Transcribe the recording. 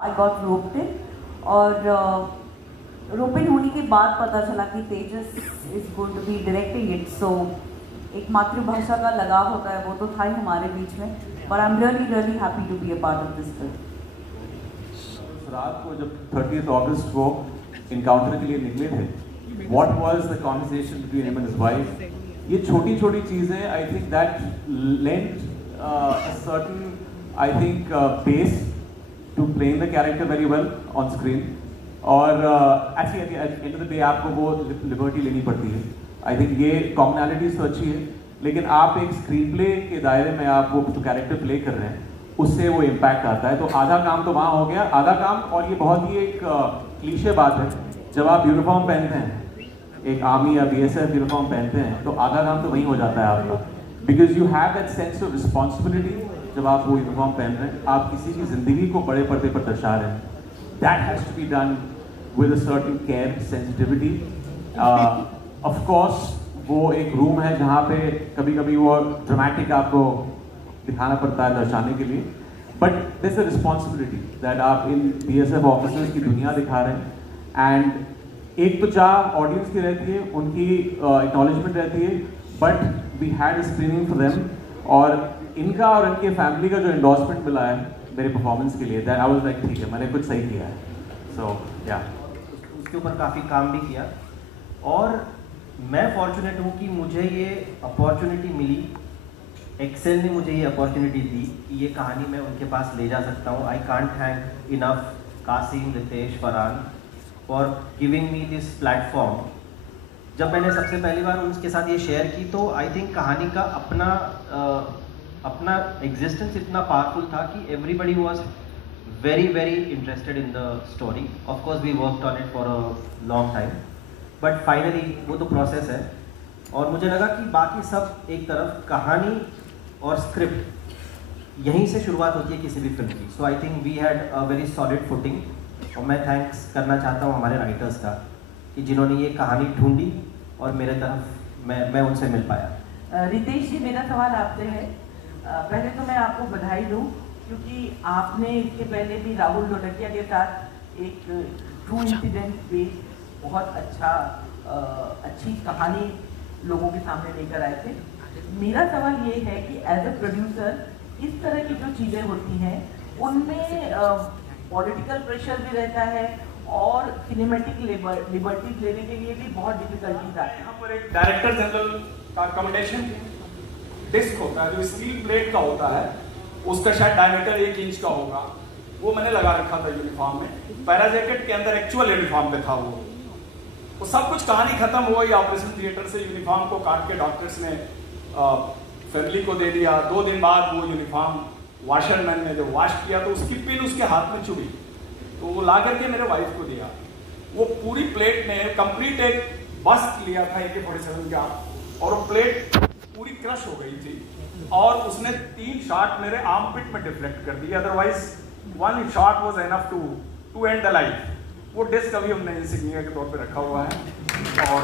I got roped in और रोप इन होने के बाद पता चला कि Tejas is going to be directing it. So एक मातृभाषा का लगाव होता है, वो तो था ही हमारे बीच में, पर I am really happy to be a part of this film. रात को जब 30 अगस्त को इनकाउंटर के लिए निकले थे, what was the conversation between him and his wife, ये छोटी छोटी चीज़ें I think that lent a certain I think pace to playing the character very well on screen और actually at the end of the day आपको वो liberty लेनी पड़ती है। आई थिंक ये कॉमनैलिटीज तो अच्छी है, लेकिन आप एक स्क्रीन प्ले के दायरे में आप वो जो कैरेक्टर प्ले कर रहे हैं उससे वो इम्पैक्ट आता है। तो आधा काम तो वहाँ हो गया, आधा काम, और ये बहुत ही एक क्लीशे बात है, जब आप यूनिफॉर्म पहनते हैं, एक आर्मी या BSF यूनिफॉर्म पहनते हैं, तो आधा काम तो वहीं हो जाता है आपका, because you have that sense of responsibility. जब आप वो यूनिफॉर्म पहन रहे हैं, आप किसी की ज़िंदगी को बड़े पर्दे पर दर्शा रहे हैं, that has to be done with a certain care, sensitivity. Of course वो एक रूम है जहाँ पे कभी कभी वो ड्रामेटिक आपको दिखाना पड़ता है दर्शाने के लिए, but this a responsibility that आप इन BSF ऑफिसर्स की दुनिया दिखा रहे हैं। एंड एक तो चाह ऑडियंस की रहती है, उनकी एक्नॉलेजमेंट रहती है, but we had screening for them, और इनका और इनके फैमिली का जो एंडोर्समेंट मिला है मेरे परफॉर्मेंस के लिए, दैट आई वाज लाइक ठीक है, मैंने कुछ सही किया है। सो या उसके ऊपर काफ़ी काम भी किया, और मैं फॉर्चुनेट हूँ कि मुझे ये अपॉर्चुनिटी मिली, एक्सेल ने मुझे ये अपॉर्चुनिटी दी कि ये कहानी मैं उनके पास ले जा सकता हूँ। I can't thank enough Qasim, Ritesh, Farhan for giving me this platform. जब मैंने सबसे पहली बार उनके साथ ये शेयर की, तो आई थिंक कहानी का अपना एग्जिस्टेंस इतना पावरफुल था कि everybody was very very interested in the story. Of course we worked on it for a long time, but finally वो तो प्रोसेस है, और मुझे लगा कि बाकी सब एक तरफ, कहानी और स्क्रिप्ट यहीं से शुरुआत होती है किसी भी फिल्म की। So I think we had a very solid footing, और मैं थैंक्स करना चाहता हूँ हमारे राइटर्स का कि जिन्होंने ये कहानी ढूंढी और मेरे तरफ मैं उनसे मिल पाया। रितेश जी, मेरा सवाल आपसे है। पहले तो मैं आपको बधाई दूँ, क्योंकि आपने इसके पहले भी राहुल ढोलकिया के साथ एक ट्रू इंसिडेंट बेस्ड बहुत अच्छी कहानी लोगों के सामने लेकर आए थे। मेरा सवाल ये है कि एज अ प्रोड्यूसर इस तरह की जो चीज़ें होती हैं उनमें पॉलिटिकल प्रेशर भी रहता है और सिनेमैटिक लिबर्टीज लेने के लिए भी बहुत डिफिकल्टीज आती है। यहाँ पर एक डायरेक्टर जनरल का रिकमेंडेशन डिस्क होता है जो स्टील प्लेट का होता है, उसका शायद डायमीटर 1 इंच का होगा, वो मैंने लगा रखा था यूनिफॉर्म में। पैरा जैकेट के अंदर एक्चुअल यूनिफॉर्म पे था वो सब कुछ कहानी खत्म हो गई। ऑपरेशन थिएटर से यूनिफॉर्म को काट के डॉक्टर्स ने फैमिली को दे दिया। 2 दिन बाद वो यूनिफॉर्म वॉशरमैन ने जब वॉश किया तो उसकी पिन उसके हाथ में चुभी, तो वो ला करके मेरे वाइफ को दिया। वो पूरी प्लेट ने कंप्लीट एक बस्ट लिया था AK-47 का, और वो प्लेट पूरी क्रश हो गई थी, और उसने 3 शॉट मेरे आर्म पिट में डिफ्लेक्ट कर दिए। Otherwise 1 shot was enough to end the life. वो डिस्क अभी हमने इंसिग्निया के तौर पे रखा हुआ है, और